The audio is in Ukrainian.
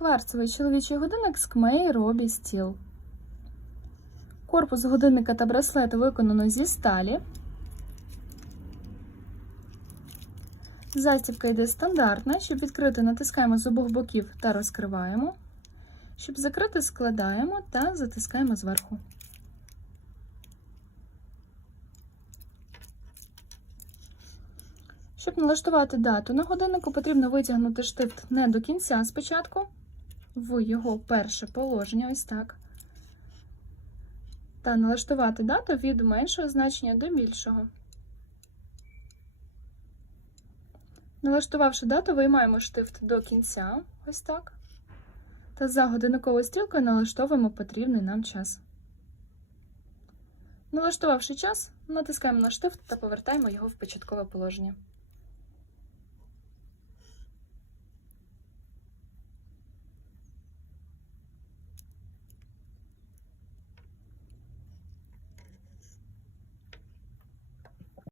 Кварцевий чоловічий годинник з КМЕЙ Робі Стіл. Корпус годинника та браслету виконано зі сталі. Застібка йде стандартна. Щоб відкрити, натискаємо з обох боків та розкриваємо. Щоб закрити, складаємо та затискаємо зверху. Щоб налаштувати дату на годиннику, потрібно витягнути штифт не до кінця спочатку, в його перше положення, ось так. Та налаштувати дату від меншого значення до більшого. Налаштувавши дату, виймаємо штифт до кінця, ось так. Та за годинниковою стрілкою налаштовуємо потрібний нам час. Налаштувавши час, натискаємо на штифт та повертаємо його в початкове положення.